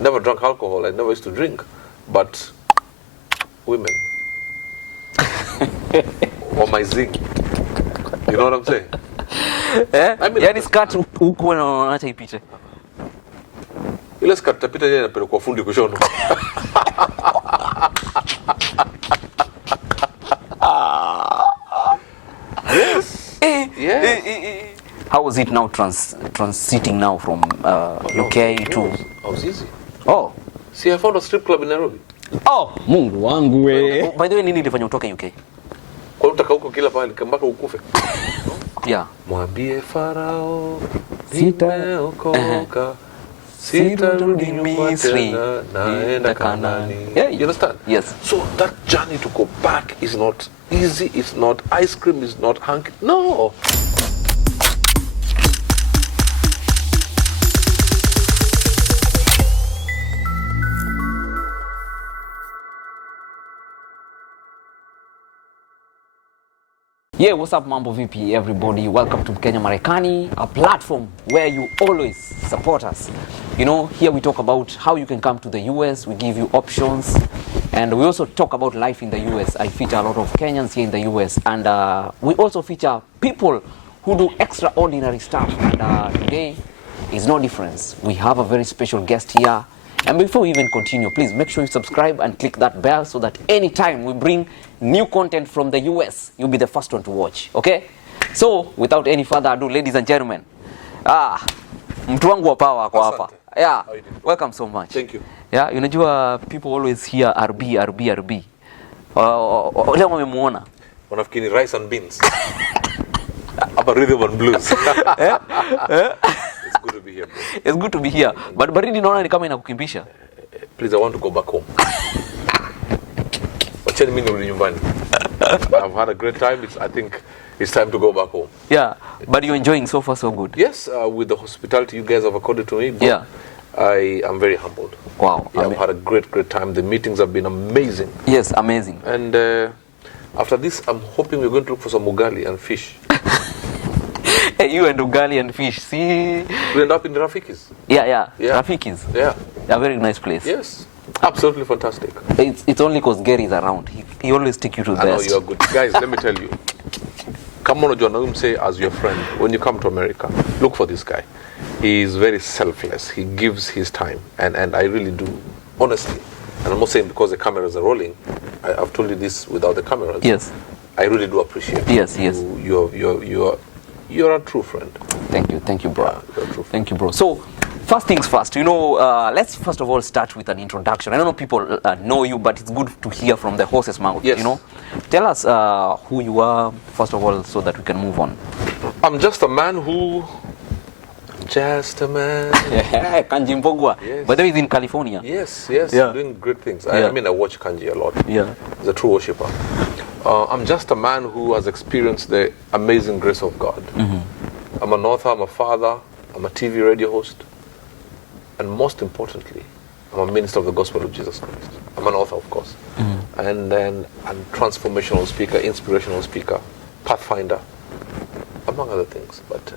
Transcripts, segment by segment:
never drank alcohol. I never used to drink, but women. Or my zing. You know what I'm saying? I mean, yani skirt huko na acha ipite. Ile skirt tapita yeye anapelekwa fundi kushono. Yes. How was it now transiting now from UK to? I was easy. Oh. See, I found a strip club in Nairobi. Oh, Mungu wangu we. By the way, nini ilifanya utoke UK? Kwa utaka huko kila pahali mpaka ukufe. Yeah. Mwambie Farao nimeokoka. Sitarudi Misri naenda Kanani. Yeah, you understand? Yes. So that journey to go back is not easy. It's not ice cream. It's not hanky. No. Yeah, what's up, Mambo VP, everybody? Welcome to Mkenya Marekani, a platform where you always support us. You know, here we talk about how you can come to the US, we give you options, and we also talk about life in the US. I feature a lot of Kenyans here in the US, and we also feature people who do extraordinary stuff. And today is no difference. We have a very special guest here. And before we even continue, please make sure you subscribe and click that bell so that anytime we bring new content from the US, you'll be the first one to watch, okay? So, without any further ado, ladies and gentlemen, mtu wangu wa power kwa hapa. Yeah, welcome so much. Thank you. Yeah, unajua people always hear RB. Leo wamemuona. Wanafikiri rice and beans. Apa rhythm and blues. It's good to be here, bro. It's good to be here. But baridi naona ni kama inakukimbisha. Please, I want to go back home. Wacheni mimi nirudi nyumbani. I've had a great time. I think it's time to go back home. Yeah, but you're enjoying so far so good. Yes, with the hospitality you guys have accorded to me. Yeah. I am very humbled. Wow. Yeah, I've had a great time. The meetings have been amazing. Yes, amazing. And after this, I'm hoping we're going to look for some ugali and fish. Hey, you and ugali and fish, see? We end up in Rafiki's. Yeah. Rafiki's. Yeah. A very nice place. Yes. Absolutely fantastic. It's only because Gary is around. He always take you to the best. I know you're good. Guys, let me tell you. Come on, John, say as your friend, when you come to America, look for this guy. He is very selfless. He gives his time. And I really do, honestly. And I'm not saying because the cameras are rolling. I've told you this without the cameras. Yes. I really do appreciate yes. You're a true friend. Thank you, bro. Yeah, you're a true friend. Thank you, bro. So, first things first, you know, let's first of all start with an introduction. I don't know if people know you, but it's good to hear from the horse's mouth, yes. You know. Tell us who you are, first of all, so that we can move on. I'm just a man who... Just a man. Yeah, Kanji Mpogwa. Yes. But he's in California. Yes, yeah. Doing great things. Yeah. I mean, I watch Kanji a lot. Yeah. He's a true worshipper. I'm just a man who has experienced the amazing grace of God. Mm-hmm. I'm an author, I'm a father, I'm a TV radio host, and most importantly, I'm a minister of the gospel of Jesus Christ. I'm an author, of course. Mm-hmm. And then I'm a transformational speaker, inspirational speaker, pathfinder, among other things. But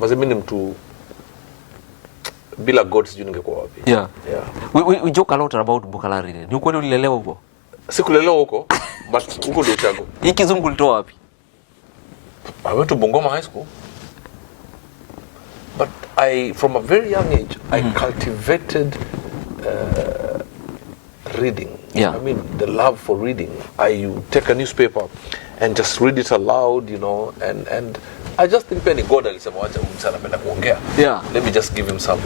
mazimini mtu bila God sijui ningekuwa wapi. Yeah. We joke a lot about Bukalari. Ni ukweli ulilelewa huko? Sikulelewa huko, but huko ndio changu. Hii kizungu ulitoa wapi? I went to Bungoma High School. But from a very young age, I cultivated reading. Yeah. I mean, the love for reading. I take a newspaper and just read it aloud, you know, and I just think penny God alisema wacha msana penda kuongea. Yeah. Let me just give him some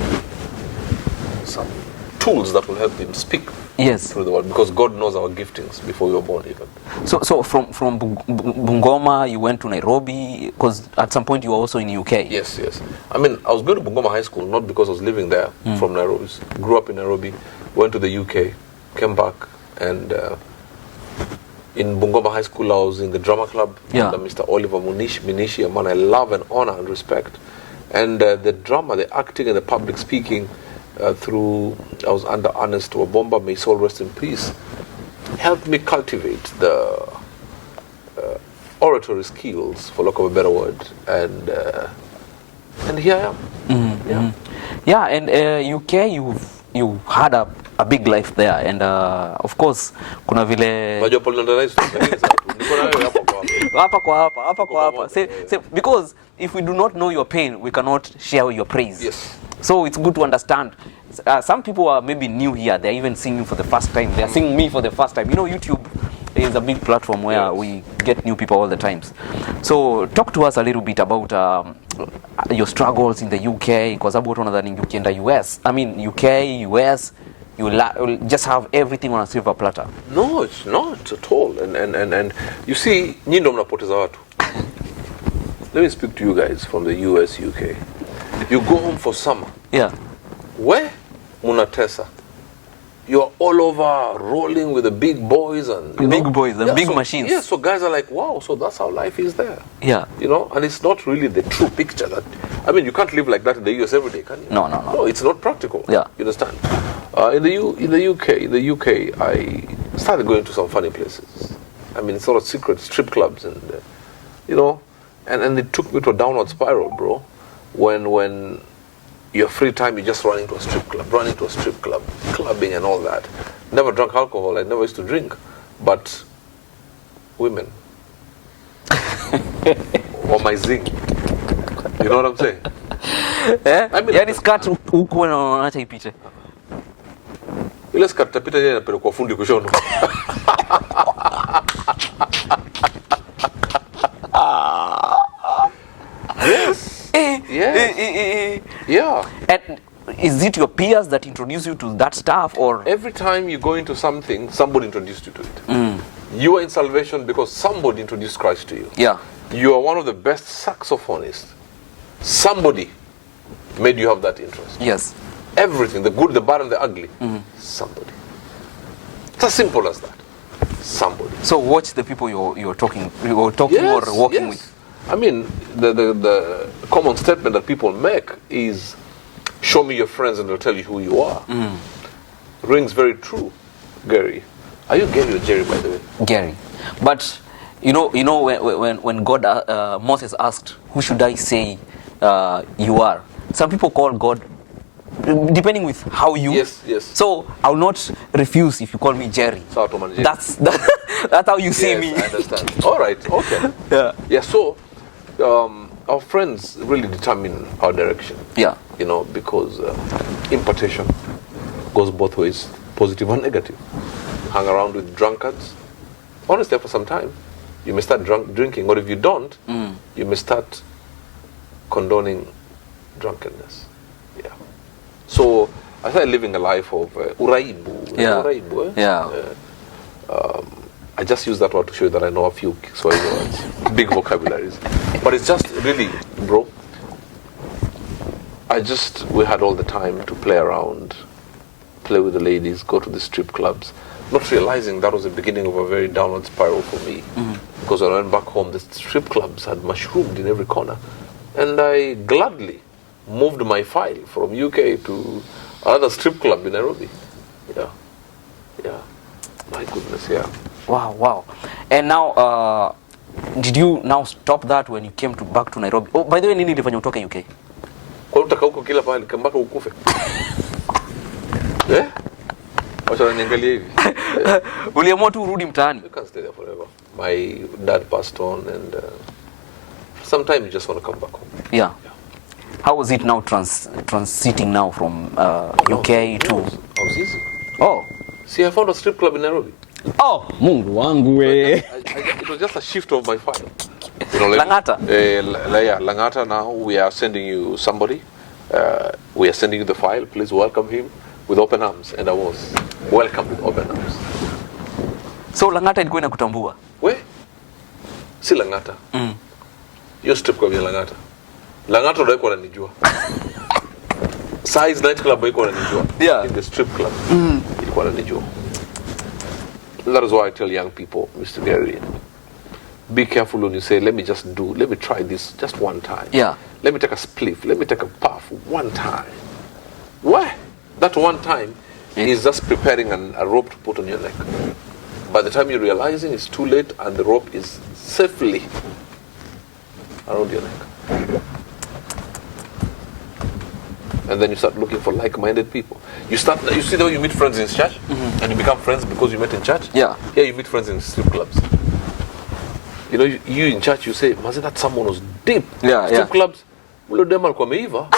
tools that will help him speak. Yes. Through the world, because God knows our giftings before we were born even. So from Bungoma you went to Nairobi, because at some point you were also in UK. Yes. I mean, I was going to Bungoma High School not because I was living there from Nairobi. Grew up in Nairobi, went to the UK, came back, and in Bungoma High School I was in the drama club under Mr. Oliver Minishi, a man I love and honor and respect. And the drama, the acting and the public speaking I was under Ernest Wabomba, may soul rest in peace, helped me cultivate the oratory skills, for lack of a better word, and here I am. Yeah, and UK, you had a big life there, and of course kuna vile hapa. Say, because if we do not know your pain, we cannot share your praise. Yes. So it's good to understand. Some people are maybe new here. They're even seeing you for the first time. They're seeing me for the first time. You know, YouTube is a big platform where we get new people all the times. So talk to us a little bit about your struggles in the UK, because about one of the UK and the US. I mean, UK, US, you'll just have everything on a silver platter. No, it's not at all. And you see, nyinyi ndo mnapoteza watu. Let me speak to you guys from the US, UK. You go home for summer. Yeah. Where? Munatesa. You're all over rolling with the big boys and big boys, the big machines. Yeah, so guys are like, wow, so that's how life is there. Yeah. You know, and it's not really the true picture that, I mean, you can't live like that in the US every day, can you? No. No, it's not practical. Yeah. You understand? In the UK, I started going to some funny places. I mean, sort of secret strip clubs and, you know, and it took me to a downward spiral, bro. When your free time, you just run into a strip club, clubbing and all that. Never drank alcohol, I never used to drink, but women. Or my zing. You know what I'm saying? I mean, yani skirt huko na acha ipite. Ile skirt tapita yeye anapelekwa fundi kushono. Yes. Yeah. And is it your peers that introduce you to that stuff, or every time you go into something, somebody introduced you to it? You are in salvation because somebody introduced Christ to you. Yeah. You are one of the best saxophonists. Somebody made you have that interest. Yes. Everything, the good, the bad, and the ugly. Somebody. It's as simple as that. Somebody. So watch the people you're talking or walking with. I mean, the common statement that people make is, show me your friends and they'll tell you who you are. Rings very true, Gary. Are you Gary or Jerry, by the way? Gary. But, you know when God, Moses asked, who should I say you are? Some people call God, depending with how you... Yes. So, I will not refuse if you call me Jerry. That's how you see me. I understand. All right, okay. Yeah, so... our friends really determine our direction. Yeah. You know, because impartation goes both ways, positive and negative. Hang around with drunkards. Honestly, for some time, you may start drinking, or if you don't, you may start condoning drunkenness. Yeah. So I started living a life of uraibu. Yeah. Uraibu, Yeah. I just use that word to show you that I know a few Swahili words, big vocabularies. But it's just really, bro, we had all the time to play around, play with the ladies, go to the strip clubs, not realizing that was the beginning of a very downward spiral for me. Because when I went back home, the strip clubs had mushroomed in every corner. And I gladly moved my file from UK to another strip club in Nairobi. Yeah. My goodness, yeah. Wow. And now, did you now stop that when you came back to Nairobi? Oh, by the way, nini ilifanya utoke UK? Kwa utaka huko kila pahali, mpaka ukufe. Wacha niangalie hivi. Uliamua tu urudi mtaani? You can't stay there forever. My dad passed on, and sometimes you just want to come back home. Yeah. How was it now transiting now from UK to... It was easy. Oh. See, I found a strip club in Nairobi. Oh, Mungu wangu we. It was just a shift of my file. You know, Langata? Langata, now we are sending you somebody. We are sending you the file. Please welcome him with open arms. And I was welcomed with open arms. So Langata ilikuwa inakutambua? We? Si Langata. Hiyo strip club ya Langata. Langata ndio iko ananijua. Size night club iko ananijua. Yeah. In the strip club. Ilikuwa ananijua. That is why I tell young people, Mr. Gary, be careful when you say, let me try this just one time. Yeah. Let me take a spliff, let me take a puff one time. Why? That one time is just preparing a rope to put on your neck. By the time you're realizing it's too late and the rope is safely around your neck. and then you start looking for like-minded people. You see the way you meet friends in church, and you become friends because you met in church. Yeah. Here you meet friends in strip clubs. You know, you in church, you say, "Mazi, that someone was deep." Strip clubs, ule dem alikuwa ameiva.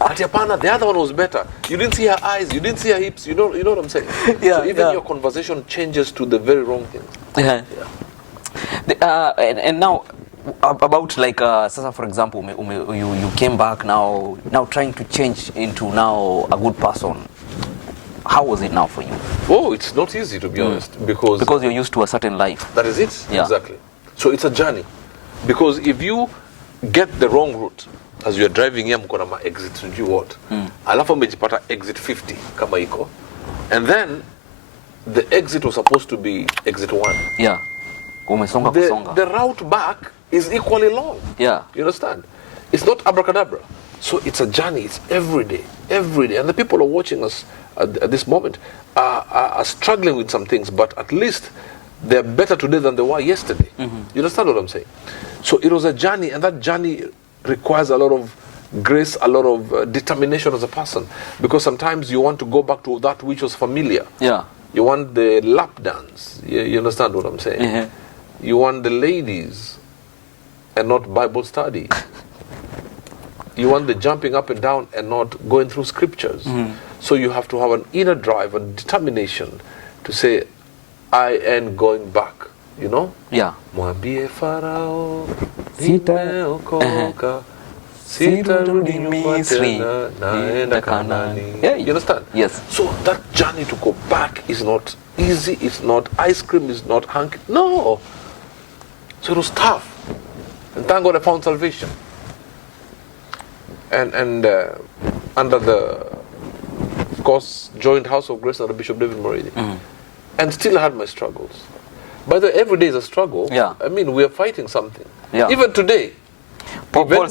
Ati hapana, the other one was better. You didn't see her eyes, you didn't see her hips. You know what I'm saying? Yeah. So even your conversation changes to the very wrong things. Yeah. And now about like sasa, for example, you came back now trying to change into now a good person. How was it now for you? Oh, it's not easy, to be honest, because you're used to a certain life. That is it. Yeah. Exactly. So it's a journey, because if you get the wrong route as you're driving here, mko na ma exit sijui what, alafu umejipata exit 50 kama iko, and then the exit was supposed to be exit 1. Yeah. Umesonga kusonga. The route back is equally long. Yeah. You understand? It's not abracadabra. So it's a journey. It's every day. And the people who are watching us at this moment are struggling with some things, but at least they're better today than they were yesterday. You understand what I'm saying? So it was a journey, and that journey requires a lot of grace, a lot of determination as a person, because sometimes you want to go back to that which was familiar. Yeah. You want the lap dance. You understand what I'm saying? You want the ladies and not Bible study. You want the jumping up and down and not going through scriptures. So you have to have an inner drive and determination to say, I ain't going back. You know? Yeah. Mwambie Farao, Sita- sitarudi nyuma tena, naenda Kanani. Yeah. You understand? Yes. So that journey to go back is not easy. It's not ice cream. It's not hanky. No. So it was tough. And thank God I found salvation. And under the, of course, joint House of Grace under Bishop David Moridi. And still had my struggles. By the way, every day is a struggle. Yeah. I mean, we are fighting something. Yeah. Even today. Paul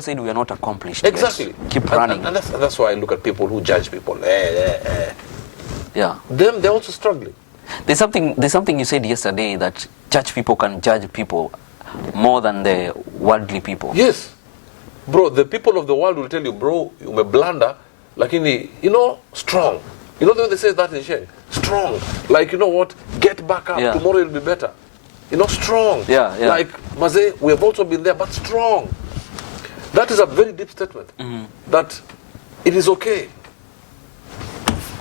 said we are not accomplished. Exactly. Yet. Keep running. And that's why I look at people who judge people. Yeah. They're also struggling. There's something you said yesterday, that church people can judge people more than the worldly people. Yes. Bro, the people of the world will tell you, bro, you may blunder, lakini, strong. You know the way they say that in Sheng? Strong. Like, you know what? Get back up. Yeah. Tomorrow it'll be better. Strong. Yeah. Like, Maze, we have also been there, but strong. That is a very deep statement. That it is okay.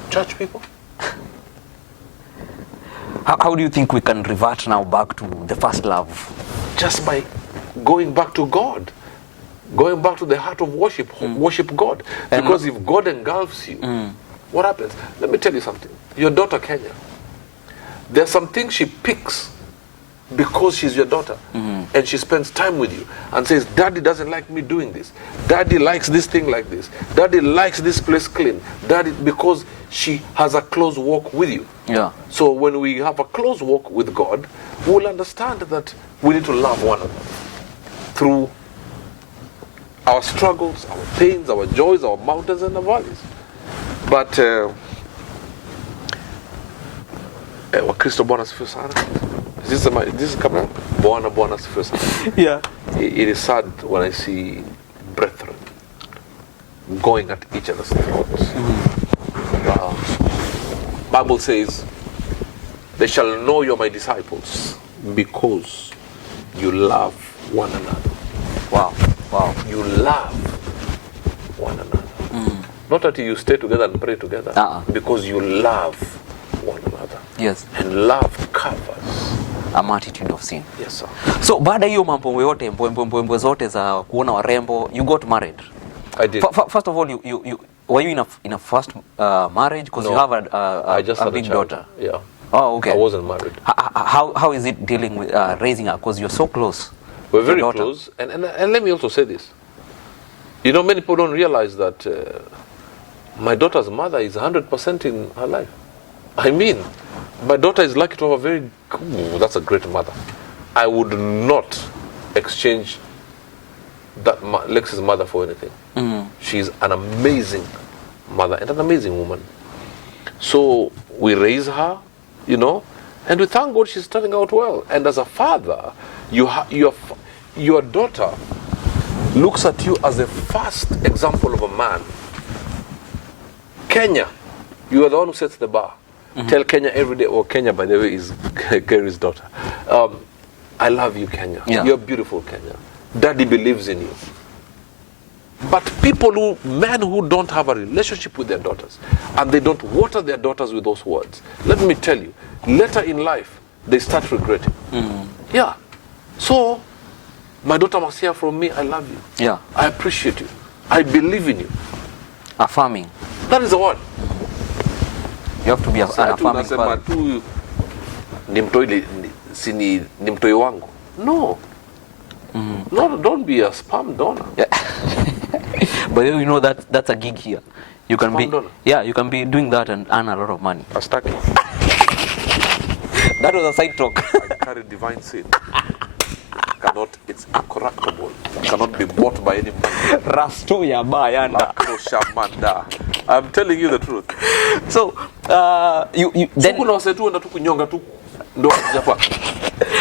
Church people. How do you think we can revert now back to the first love? Just by going back to God. Going back to the heart of worship. Worship God. Because if God engulfs you, what happens? Let me tell you something. Your daughter, Kenya, there are some things she picks because she's your daughter, and she spends time with you and says, Daddy doesn't like me doing this. Daddy likes this thing like this. Daddy likes this place clean. Daddy, because she has a close walk with you. Yeah. So when we have a close walk with God, we'll understand that we need to love one another through our struggles, our pains, our joys, our mountains and our valleys. But Wakristo Bwana asifiwe sana. This is coming. Bwana asifiwe sana. Yeah. It is sad when I see brethren going at each other's throats. Bible says, they shall know you're my disciples because you love one another. Wow. You love one another. Not that you stay together and pray together, because you love one another. Yes. And love covers a multitude of sin. Yes, sir. So baada hiyo mambo yote mbwembwe zote za kuona warembo, you got married. I did. First of all, you were you in a first marriage, because you have a big daughter? Yeah. Oh, okay. I wasn't married. How is it dealing with raising her? Because you're so close. We're very close. And let me also say this. Many people don't realize that my daughter's mother is 100% in her life. I mean, my daughter is lucky to have that's a great mother. I would not exchange that Lexi's mother for anything. She's an amazing mother and an amazing woman. So we raise her, and we thank God she's turning out well. And as a father, your daughter looks at you as a first example of a man Kenya, you are the one who sets the bar. Tell Kenya every day. Kenya, by the way, is Gary's daughter. I love you, Kenya. Yeah. You're beautiful, Kenya. Daddy believes in you. But men who don't have a relationship with their daughters, and they don't water their daughters with those words, let me tell you, later in life, they start regretting. Yeah. So, my daughter must hear from me, I love you. Yeah. I appreciate you. I believe in you. Affirming. That is the word. You have to be an affirming father. Ni mtoi wangu. No. No, don't be a spam donor. Yeah. But you know that's a gig here. You can Spam donor. you can be doing that and earn a lot of money. Astaki. That was a side talk. I carry divine seed. It's incorruptible. Cannot be bought by any man. Rasto ya bayanda. I'm telling you the truth. So, you then ndo hapa.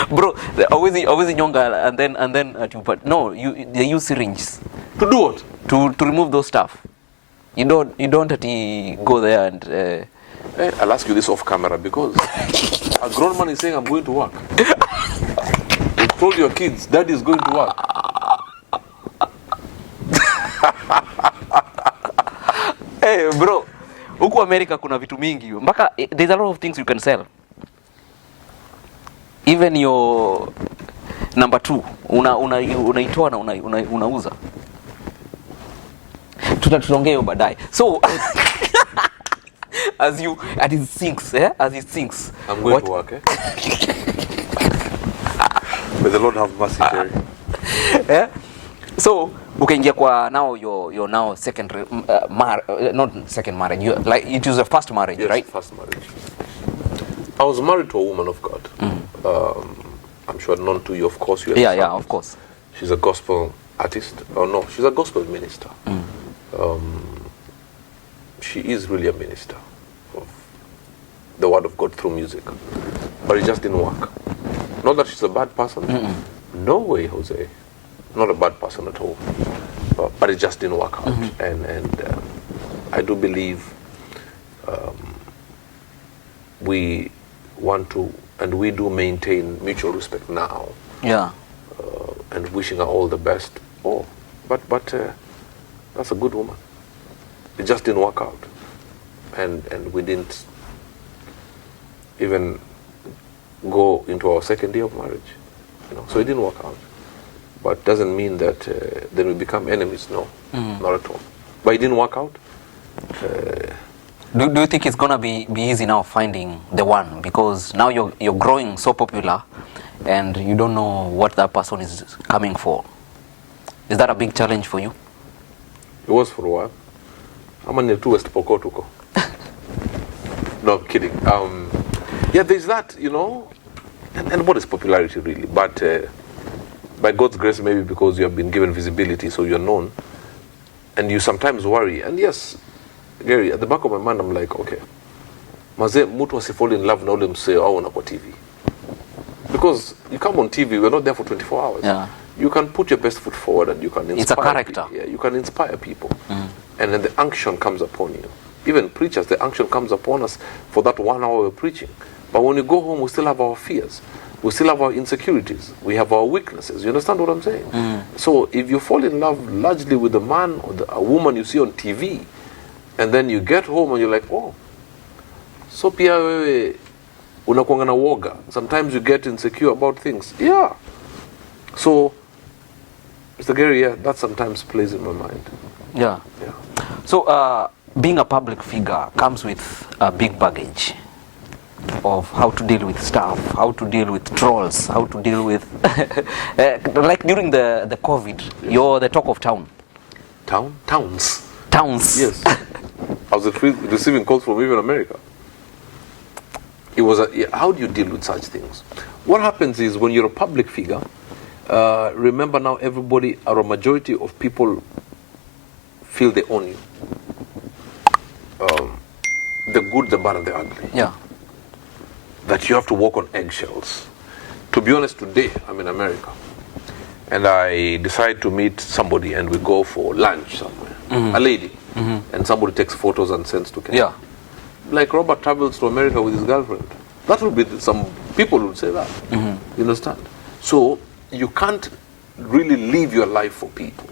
Bro, always nyonga and then but no, they use syringes. To do what? To remove those stuff. You don't have to go there and Hey, I'll ask you this off camera because a grown man is saying I'm going to work. You told your kids Daddy is going to work. Hey bro, huku America kuna vitu mingi. Mpaka there's a lot of things you can sell. Even your number 2 unaitoa na unauza. Tutaongea baadaye. So as it sinks, I'm going to work, May the Lord have mercy, Jerry. So ukaingia kwa now your now second not second marriage. Like it was a first marriage, yes, right? First marriage. I was married to a woman of God. I'm sure known to you, of course. You yeah, of course. She's a gospel artist. Oh no, she's a gospel minister. She is really a minister of the word of God through music, but it just didn't work. Not that she's a bad person. No way, Jose. Not a bad person at all. But it just didn't work out. And I do believe we want to, and we do maintain mutual respect now. Yeah. And wishing her all the best. Oh, but that's a good woman. It just didn't work out. And we didn't even go into our second year of marriage. So it didn't work out. But doesn't mean that then we become enemies. No, not at all. But it didn't work out. Do you think it's gonna be easy now finding the one, because now you're growing so popular, and you don't know what that person is coming for? Is that a big challenge for you? It was for a while. I'm on the West Pokot. No, I'm kidding. Yeah, there's that, and what is popularity really? But by God's grace, maybe because you have been given visibility, so you're known, and you sometimes worry. And yes, Gary, at the back of my mind, I'm like, okay, maze mtu asifall in love na ule msee au na kwa TV. Because you come on TV, we're not there for 24 hours. Yeah. You can put your best foot forward and you can inspire. It's a character. Yeah, you can inspire people. And then the unction comes upon you. Even preachers, the unction comes upon us for that 1 hour of preaching. But when we go home, we still have our fears. We still have our insecurities. We have our weaknesses. You understand what I'm saying? So if you fall in love largely with a man or a woman you see on TV, and then you get home and you're like, oh, so pia wewe unakuanga na woga. Sometimes you get insecure about things. Yeah. So, Mr. Gary, yeah, that sometimes plays in my mind. Yeah. So, being a public figure comes with a big baggage of how to deal with stuff, how to deal with trolls, how to deal with like during the COVID, you're the talk of town. Towns. Yes. I was receiving calls from even America. It was how do you deal with such things? What happens is when you're a public figure, remember now everybody, or a majority of people feel they own you. The good, the bad, and the ugly. Yeah. That you have to walk on eggshells. To be honest, today I'm in America, and I decide to meet somebody, and we go for lunch somewhere. A lady. and somebody takes photos and sends to Kenya. Yeah. Like Robert travels to America with his girlfriend. That will be, some people would say that. You understand? So you can't really live your life for people.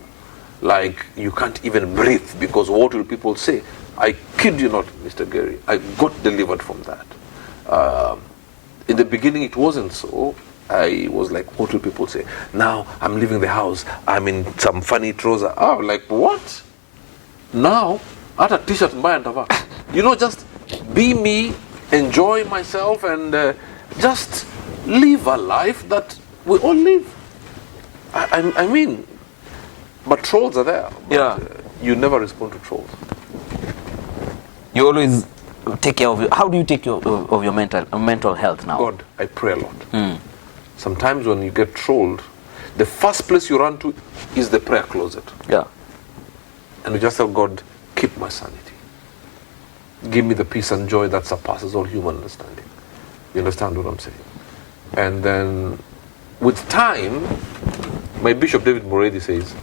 Like, you can't even breathe because what will people say? I kid you not, Mr. Gary, I got delivered from that. In the beginning, it wasn't so. I was like, what will people say? Now, I'm leaving the house. I'm in some funny trouser. Oh, like, what? Now, I had a t-shirt and you know, just be me, enjoy myself, and just live a life that we all live. I mean, but trolls are there. But, you never respond to trolls. You always take care of your, how do you take care of your mental health now? God, I pray a lot. Sometimes when you get trolled, the first place you run to is the prayer closet. Yeah. And you just tell God, keep my sanity. Give me the peace and joy that surpasses all human understanding. You understand what I'm saying? And then, with time, my Bishop David Moredi says,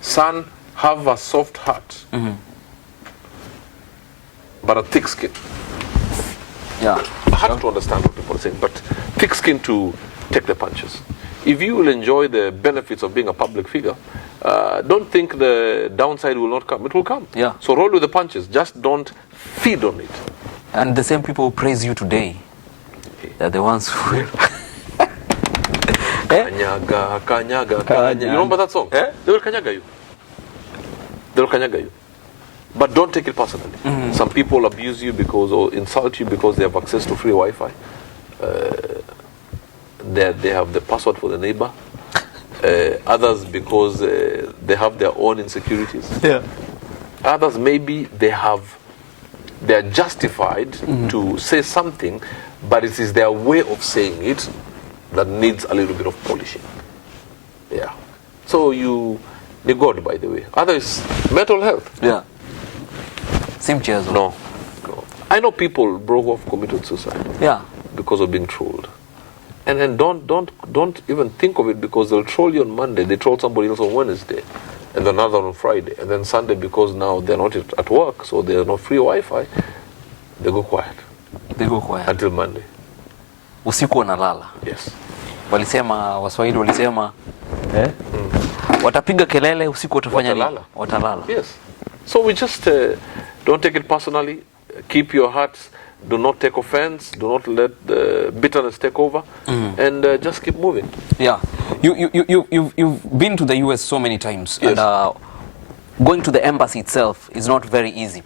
son, have a soft heart, but a thick skin. Yeah. Hard to understand what people are saying, but thick skin to take the punches. If you will enjoy the benefits of being a public figure, don't think the downside will not come. It will come. Yeah. So roll with the punches. Just don't feed on it. And the same people who praise you today, they're the ones who will. Kanyaga, kanyaga, kanyaga. You remember that song? They will kanyaga you. They will kanyaga you. But don't take it personally. Some people abuse you because, or insult you because they have access to free Wi-Fi. They have the password for the neighbor. Others because they have their own insecurities. Yeah. Others maybe they are justified to say something, but it is their way of saying it that needs a little bit of polishing. Yeah. So you need God, by the way. Others, mental health. Yeah. Same chairs. No. I know people, bro, who have committed suicide. Yeah. Because of being trolled. And then don't even think of it, because they'll troll you on Monday, they troll somebody else on Wednesday, and then another on Friday, and then Sunday, because now they're not at work, so there's no free Wi-Fi, they go quiet. They go quiet. Until Monday. Usiku wanalala. Yes. Walisema, Waswahili walisema, watapiga kelele, usiku watafanya nini? Watalala. Yes. So we just don't take it personally. Keep your hearts. Do not take offense. Do not let the bitterness take over, and just keep moving. Yeah, you've been to the US so many times, yes. And going to the embassy itself is not very easy.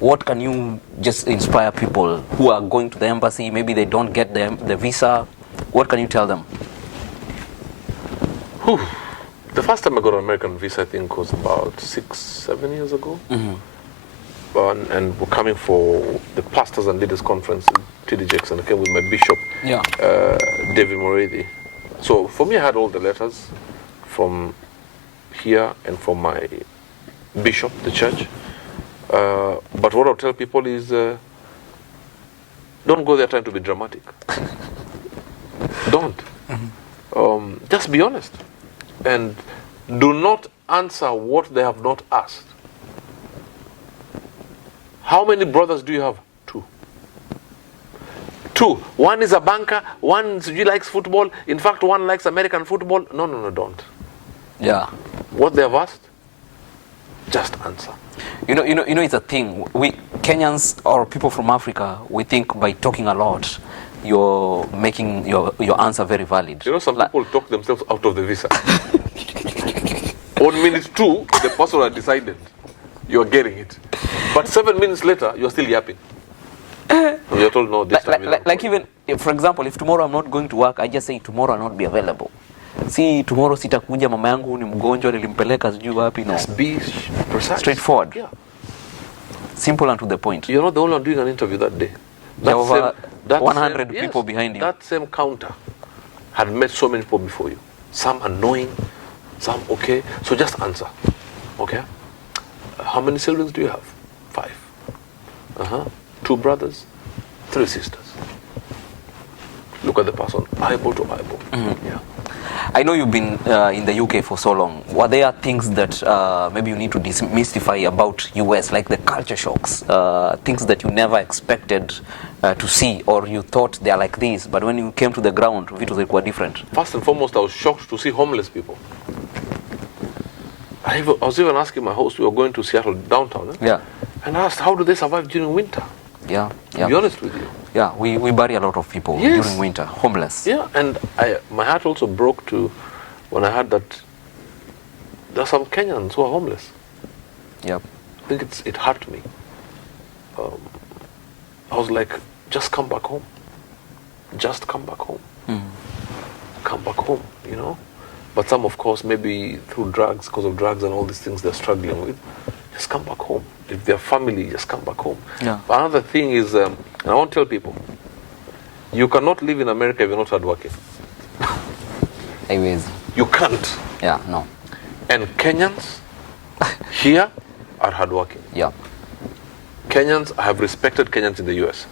What can you just inspire people who are going to the embassy? Maybe they don't get the visa. What can you tell them? Whew. The first time I got an American visa, I think, was about 6-7 years ago. And we're coming for the Pastors and Leaders Conference in TD and I came with my bishop, David Moredi. So for me, I had all the letters from here and from my bishop, the church. But what I'll tell people is, don't go there trying to be dramatic. Don't. Just be honest. And do not answer what they have not asked. How many brothers do you have? 2. 2. One is a banker, one likes football. In fact, one likes American football. No, don't. Yeah. What they have asked, just answer. You know, it's a thing. We Kenyans or people from Africa, we think by talking a lot, you're making your answer very valid. You know, some people talk themselves out of the visa. On minute 2, the person had decided you're getting it. But 7 minutes later, you're still yapping. You're told, no, this time. Like even, for example, if tomorrow I'm not going to work, I just say tomorrow I'll not be available. See, tomorrow sitakuja, mama yangu ni mgonjwa, nilimpeleka sijui wapi. No. Just be precise. Straightforward. Yeah. Simple and to the point. You're not the only one doing an interview that day. There were 100 people behind you. That same counter had met so many people before you. Some annoying, some okay. So just answer. Okay? How many siblings do you have? 5. 2 brothers, 3 sisters. Look at the person, eyeball to eyeball. Yeah. I know you've been in the UK for so long. Were there things that maybe you need to demystify about US, like the culture shocks, things that you never expected to see, or you thought they're like this, but when you came to the ground, it was quite different? First and foremost, I was shocked to see homeless people. I was even asking my host, we were going to Seattle downtown, Yeah. and I asked, how do they survive during winter? Yeah. To be honest with you. Yeah, we bury a lot of people during winter, homeless. Yeah, and my heart also broke to when I heard that there are some Kenyans who are homeless. Yep. I think it hurt me. I was like, just come back home. Just come back home. Come back home, you know? But some, of course, maybe through drugs, because of drugs and all these things they're struggling with, just come back home. If they're family, just come back home. Yeah. But another thing is, and I want to tell people, you cannot live in America if you're not hardworking. Anyways. You can't. Yeah, no. And Kenyans here are hardworking. Yeah. Kenyans, I have respected Kenyans in the US.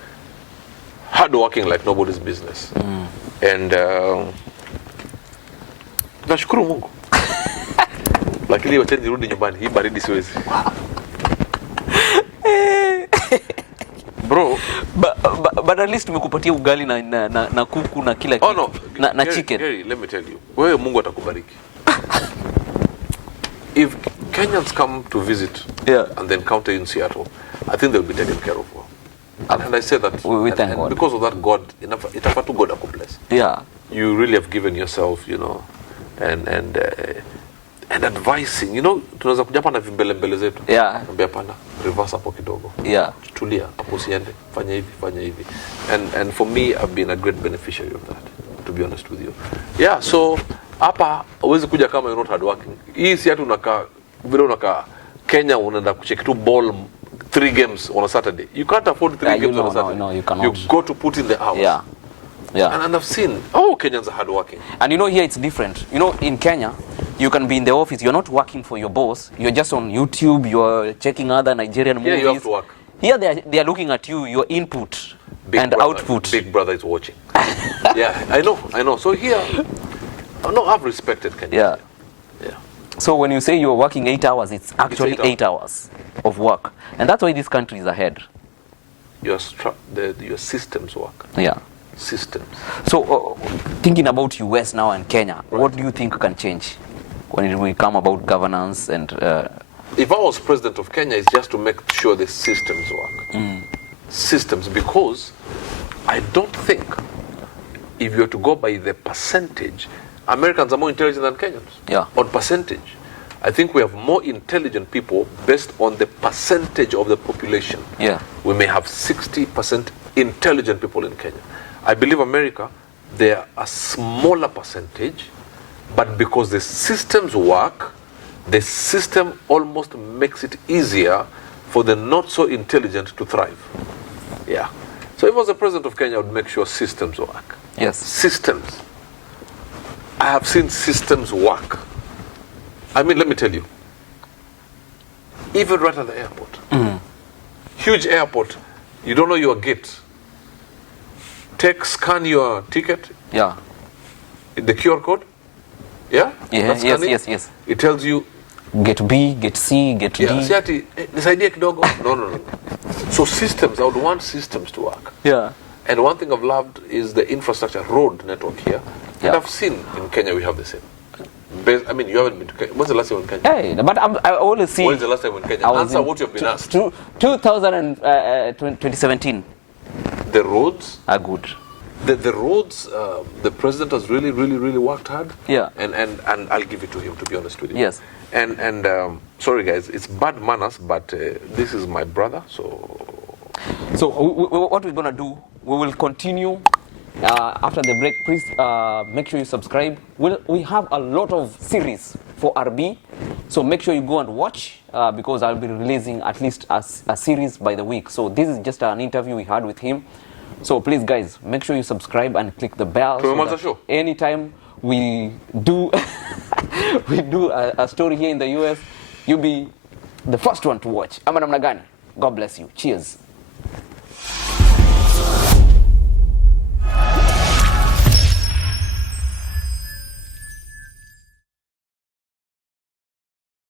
Hardworking like nobody's business. And nashukuru Mungu. Lakini wacha nirudi nyumbani, hii baridi siwezi. Bro, but at least tumekupatia ugali na kuku na kila kitu. Oh no, na chicken. Gary, let me tell you. Wewe Mungu atakubariki. If Kenyans come to visit and then encounter in Seattle, I think they'll be taken care of. And I say that we thank and God. Because of that, God, itafatu God akubless. Yeah. You really have given yourself, you know, and advising, you know, tunaweza kuja hapa na vimbele zetu. Yeah. Ambia pana, reverse hapo kidogo. Yeah. Tulia, hapo usiende, fanya hivi. And for me, I've been a great beneficiary of that, to be honest with you. Yeah, so hapa huwezi kuja kama you're not hardworking. Hii si ati unakaa vile unakaa Kenya unaenda kucheck tu ball 3 games on a Saturday. You can't afford 3 games on a Saturday. No, you cannot. You got to put in the hours. Yeah. Yeah. And I've seen, Kenyans are hardworking. And you know, here it's different. You know, in Kenya, you can be in the office, you're not working for your boss, you're just on YouTube, you're checking other Nigerian movies. Here you have to work. Here they are looking at you, your input and output. Big brother is watching. Yeah, I know. So here, I've respected Kenya. Yeah. So when you say you're working 8 hours, it's actually 8 hours of work. And that's why this country is ahead. Your systems work. Yeah. Systems. So thinking about US now and Kenya, what do you think can change when it will come about governance and... If I was president of Kenya, it's just to make sure the systems work. Systems, because I don't think if you're to go by the percentage, Americans are more intelligent than Kenyans. Yeah. On percentage. I think we have more intelligent people based on the percentage of the population. Yeah. We may have 60% intelligent people in Kenya. I believe America, they are a smaller percentage, but because the systems work, the system almost makes it easier for the not so intelligent to thrive. Yeah. So if I was the president of Kenya, I would make sure systems work. Yes. Systems. I have seen systems work. I mean, let me tell you. Even right at the airport. Huge airport. You don't know your gate. Scan your ticket. Yeah. The QR code. Yeah? Yes. It tells you Get B, get C, get D. Si ati nisaidie kidogo. No. So systems, I would want systems to work. Yeah. And one thing I've loved is the infrastructure road network here. And I've seen in Kenya we have the same. I mean, you haven't been to Kenya. When's the last time in Kenya? Hey, but I always see... When is the last time in Kenya? Answer what you've been asked. 2017. The roads are good. The roads, the president has really worked hard. Yeah. And I'll give it to him, to be honest with you. Yes. And sorry guys, it's bad manners, but this is my brother, so... So what we're gonna do, we will continue after the break. Please make sure you subscribe. We have a lot of series for RB, so make sure you go and watch because I'll be releasing at least a series by the week. So this is just an interview we had with him. So please guys, make sure you subscribe and click the bell so that anytime we do a story here in the US, you'll be the first one to watch. Ama namna gani? God bless you. Cheers.